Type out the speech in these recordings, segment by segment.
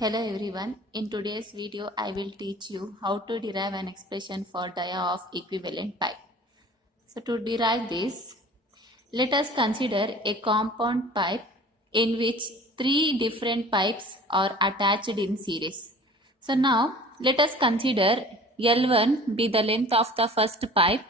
Hello everyone. In today's video, I will teach you how to derive an expression for dia of equivalent pipe. So to derive this, let us consider a compound pipe in which three different pipes are attached in series. So now let us consider L1 be the length of the first pipe.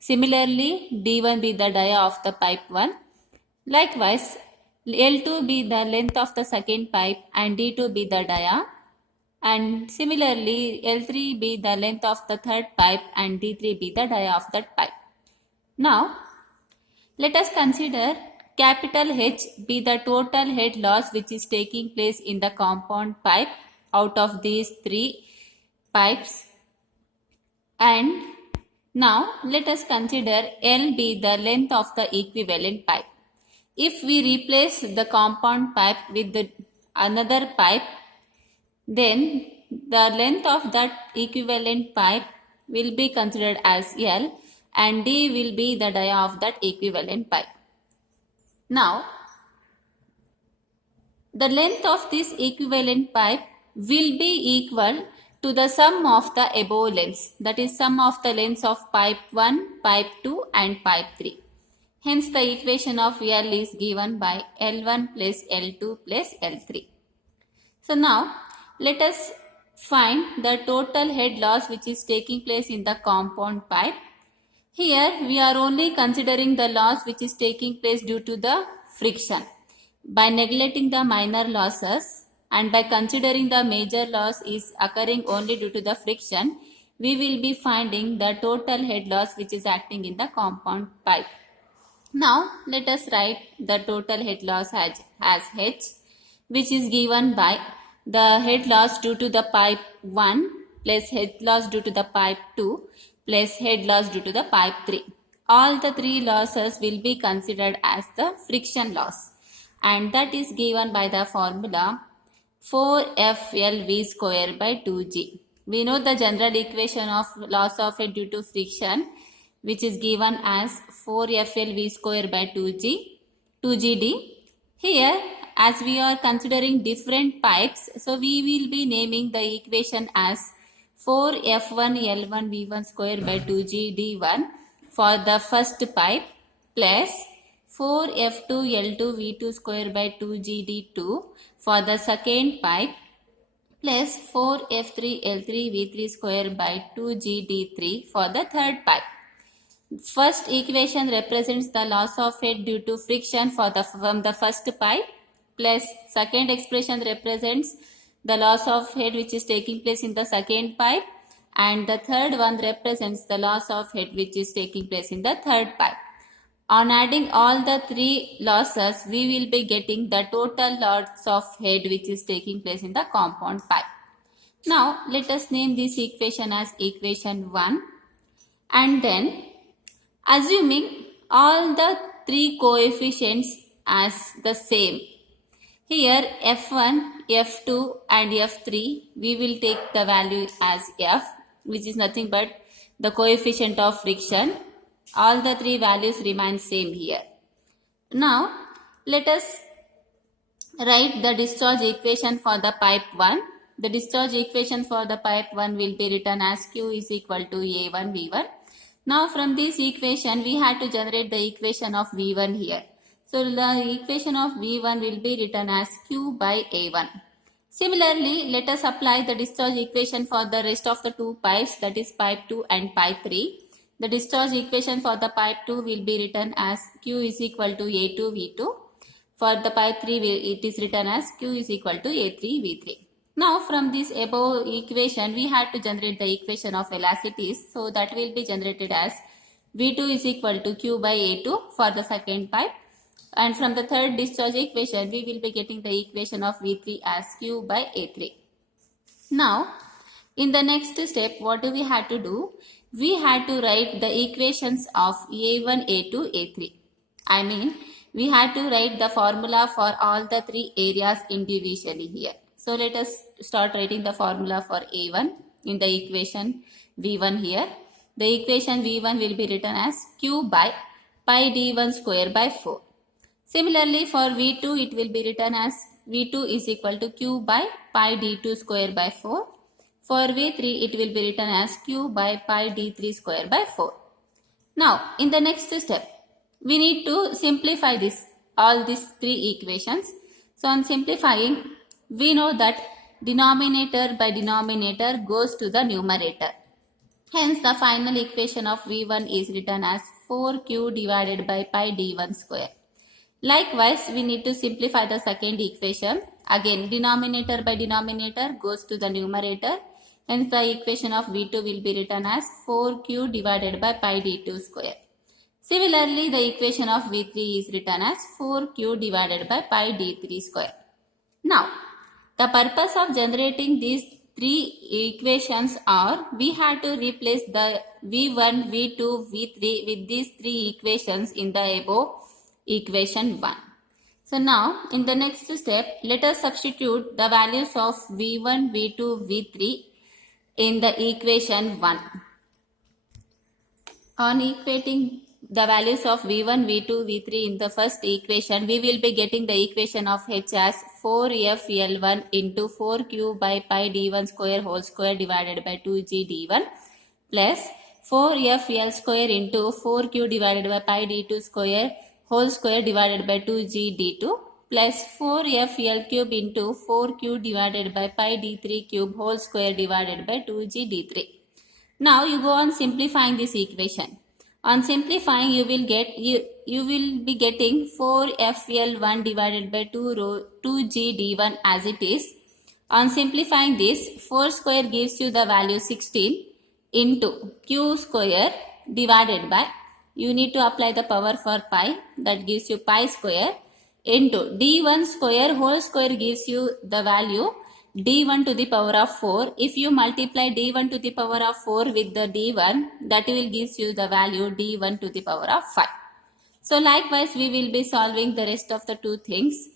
Similarly, D1 be the dia of the pipe 1. Likewise, L2 be the length of the second pipe and D2 be the dia. And similarly, L3 be the length of the third pipe and D3 be the dia of that pipe. Now, let us consider capital H be the total head loss which is taking place in the compound pipe out of these three pipes. And now let us consider L be the length of the equivalent pipe. If we replace the compound pipe with another pipe, then the length of that equivalent pipe will be considered as L and D will be the dia of that equivalent pipe. Now, the length of this equivalent pipe will be equal to the sum of the above lengths, that is sum of the lengths of pipe 1, pipe 2 and pipe 3. Hence, the equation of L is given by L1 plus L2 plus L3. So now, let us find the total head loss which is taking place in the compound pipe. Here, we are only considering the loss which is taking place due to the friction. By neglecting the minor losses and by considering the major loss is occurring only due to the friction, we will be finding the total head loss which is acting in the compound pipe. Now, let us write the total head loss as H, which is given by the head loss due to the pipe 1 plus head loss due to the pipe 2 plus head loss due to the pipe 3. All the three losses will be considered as the friction loss, and that is given by the formula 4FLV square by 2G. We know the general equation of loss of head due to friction, which is given as 4FLV square by 2GD. Here, as we are considering different pipes, so we will be naming the equation as 4F1L1V1 square by 2GD1 for the first pipe plus 4F2L2V2 square by 2GD2 for the second pipe plus 4F3L3V3 square by 2GD3 for the third pipe. First equation represents the loss of head due to friction from the first pipe, plus second expression represents the loss of head which is taking place in the second pipe, and the third one represents the loss of head which is taking place in the third pipe. On adding all the three losses, we will be getting the total loss of head which is taking place in the compound pipe. Now, let us name this equation as equation 1, and then assuming all the three coefficients as the same. Here F1, F2 and F3, we will take the value as F, which is nothing but the coefficient of friction. All the three values remain same here. Now, let us write the discharge equation for the pipe 1. The discharge equation for the pipe 1 will be written as Q is equal to A1 V1. Now, from this equation, we had to generate the equation of V1 here. So, the equation of V1 will be written as Q by A1. Similarly, let us apply the discharge equation for the rest of the two pipes, that is pipe 2 and pipe 3. The discharge equation for the pipe 2 will be written as Q is equal to A2 V2. For the pipe 3, it is written as Q is equal to A3 V3. Now, from this above equation, we had to generate the equation of velocities. So, that will be generated as V2 is equal to Q by A2 for the second pipe. And from the third discharge equation, we will be getting the equation of V3 as Q by A3. Now, in the next step, what do we have to do? We had to write the equations of A1, A2, A3. I mean, we had to write the formula for all the three areas individually here. So, let us start writing the formula for A1 in the equation V1 here. The equation V1 will be written as Q by pi D1 square by 4. Similarly, for V2, it will be written as V2 is equal to Q by pi D2 square by 4. For V3 it will be written as Q by pi D3 square by 4. Now in the next step we need to simplify all these three equations. So on simplifying, we know that denominator by denominator goes to the numerator. Hence the final equation of V1 is written as 4Q divided by pi D1 square. Likewise, we need to simplify the second equation. Again, denominator by denominator goes to the numerator. Hence the equation of V2 will be written as 4Q divided by pi D2 square. Similarly, the equation of V3 is written as 4Q divided by pi D3 square. Now, the purpose of generating these three equations are we have to replace the V1, V2, V3 with these three equations in the above equation 1. So now in the next step, let us substitute the values of V1, V2, V3 in the equation 1. On equating the values of V1, V2, V3 in the first equation, we will be getting the equation of H as 4FL1 into 4Q by pi D1 square whole square divided by 2G D1 plus 4FL square into 4Q divided by pi D2 square whole square divided by 2G D2 plus 4FL cube into 4Q divided by pi D3 cube whole square divided by 2G D3. Now you go on simplifying this equation. On simplifying, you will be getting 4FL1 divided by 2G D1 as it is. On simplifying this, 4 square gives you the value 16 into Q square divided by, you need to apply the power for pi, that gives you pi square, into D1 square whole square gives you the value D1 to the power of 4. If you multiply D1 to the power of 4 with the D1, that will gives you the value D1 to the power of 5. So likewise, we will be solving the rest of the two things.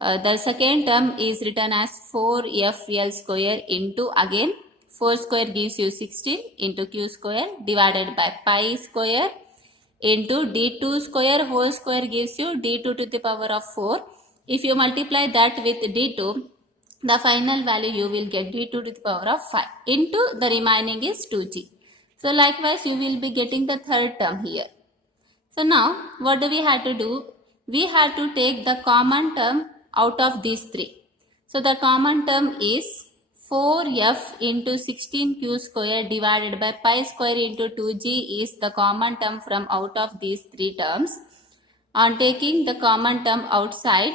The second term is written as 4FL square into, again 4 square gives you 16 into Q square divided by pi square into D2 square whole square gives you D2 to the power of 4. If you multiply that with D2, the final value you will get D2 to the power of 5 into the remaining is 2G. So likewise you will be getting the third term here. So now what do we have to do? We have to take the common term out of these three. So the common term is 4F into 16Q square divided by pi square into 2G is the common term from out of these three terms. On taking the common term outside,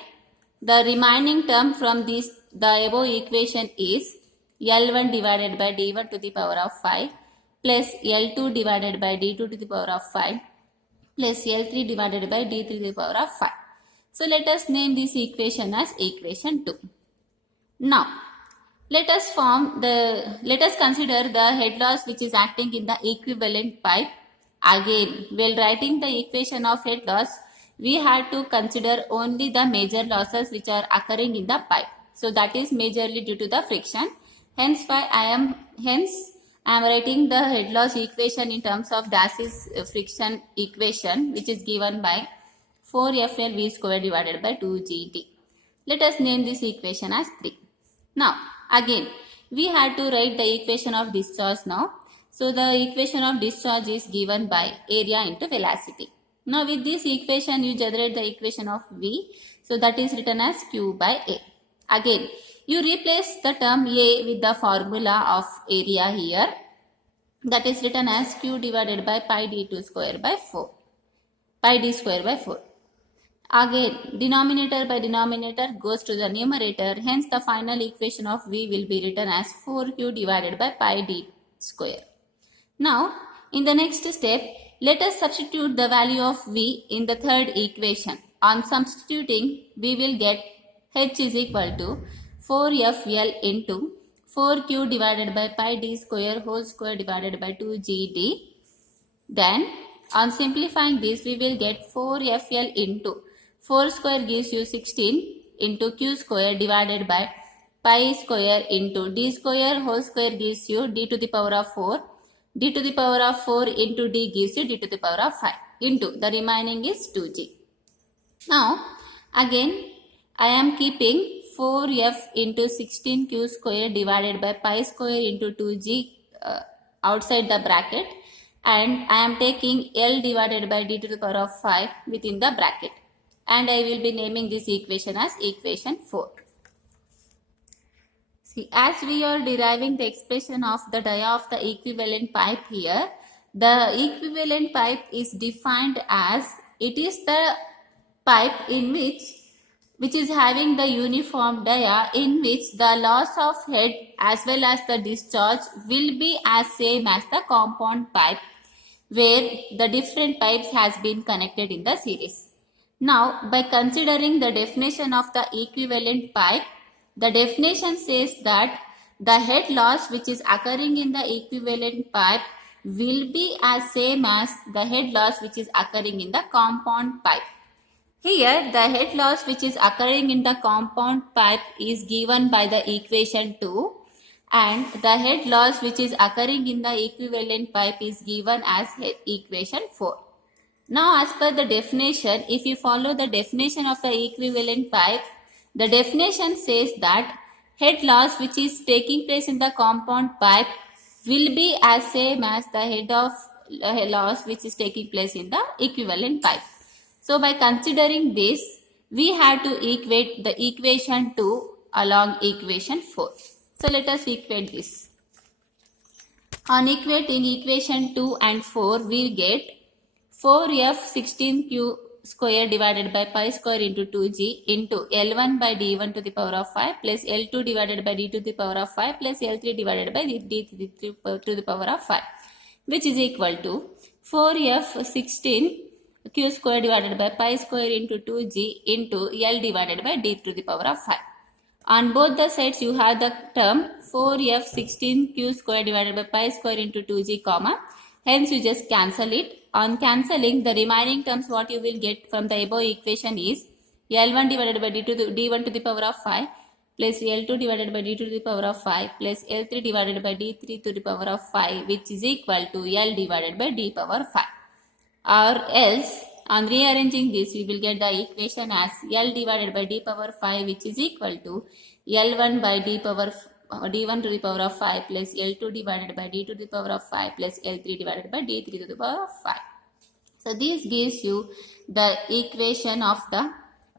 the remaining term from the above equation is L1 divided by D1 to the power of 5 plus L2 divided by D2 to the power of 5 plus L3 divided by D3 to the power of 5. So let us name this equation as equation 2. Now let us consider the head loss which is acting in the equivalent pipe. Again, while writing the equation of head loss, we have to consider only the major losses which are occurring in the pipe. So that is majorly due to the friction. Hence I am writing the head loss equation in terms of Darcy's friction equation, which is given by 4FL V square divided by 2GD. Let us name this equation as 3. Now again we have to write the equation of discharge now. So the equation of discharge is given by area into velocity. Now with this equation you generate the equation of V. So that is written as Q by A. Again you replace the term A with the formula of area here. That is written as Q divided by pi D2 square by 4. Pi D square by 4. Again denominator by denominator goes to the numerator. Hence the final equation of V will be written as 4Q divided by pi D square. Now in the next step, let us substitute the value of V in the third equation. On substituting, we will get H is equal to 4FL into 4Q divided by pi D square whole square divided by 2GD. Then on simplifying this, we will get 4FL into 4 square gives you 16 into Q square divided by pi square into D square whole square gives you D to the power of 4. D to the power of 4 into D gives you D to the power of 5 into the remaining is 2G. Now again I am keeping 4f into 16q square divided by pi square into 2g outside the bracket, and I am taking L divided by d to the power of 5 within the bracket, and I will be naming this equation as equation 4. See, as we are deriving the expression of the dia of the equivalent pipe here, the equivalent pipe is defined as it is the pipe in which is having the uniform dia in which the loss of head as well as the discharge will be as same as the compound pipe where the different pipes has been connected in the series. Now, by considering the definition of the equivalent pipe, the definition says that the head loss which is occurring in the equivalent pipe will be as same as the head loss which is occurring in the compound pipe. Here, the head loss which is occurring in the compound pipe is given by the equation 2, and the head loss which is occurring in the equivalent pipe is given as equation 4. Now, as per the definition, if you follow the definition of the equivalent pipe, the definition says that head loss which is taking place in the compound pipe will be as same as the head of loss which is taking place in the equivalent pipe. So, by considering this, we have to equate the equation 2 along equation 4. So, let us equate this. On equating equation 2 and 4, we get 4f 16q square divided by pi square into 2g into L1 by d1 to the power of 5 plus L2 divided by d to the power of 5 plus L3 divided by d to the power of 5, which is equal to 4f 16q square divided by pi square into 2g into L divided by d to the power of 5. On both the sides, you have the term 4f 16q square divided by pi square into 2g comma. Hence, you just cancel it. On cancelling, the remaining terms what you will get from the above equation is L1 divided by d1 to the power of 5 plus L2 divided by d to the power of 5 plus L3 divided by d3 to the power of 5, which is equal to L divided by d power 5. Or else, on rearranging this, we will get the equation as L divided by d power 5, which is equal to L1 by d1 to the power of 5 plus L2 divided by d to the power of 5 plus L3 divided by d3 to the power of 5. So, this gives you the equation of the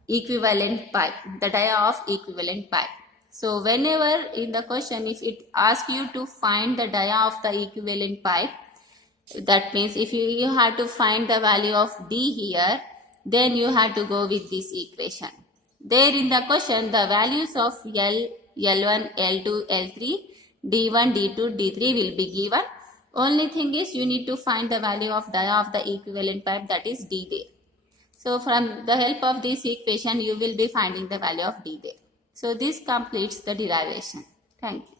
equivalent pipe, the dia of equivalent pipe. So, whenever in the question, if it asks you to find the dia of the equivalent pipe, that means if you have to find the value of d here, then you have to go with this equation. There in the question, the values of L, L1, L2, L3, D1, D2, D3 will be given. Only thing is you need to find the value of dia of the equivalent pipe, that is D there. So, from the help of this equation, you will be finding the value of D there. So, this completes the derivation. Thank you.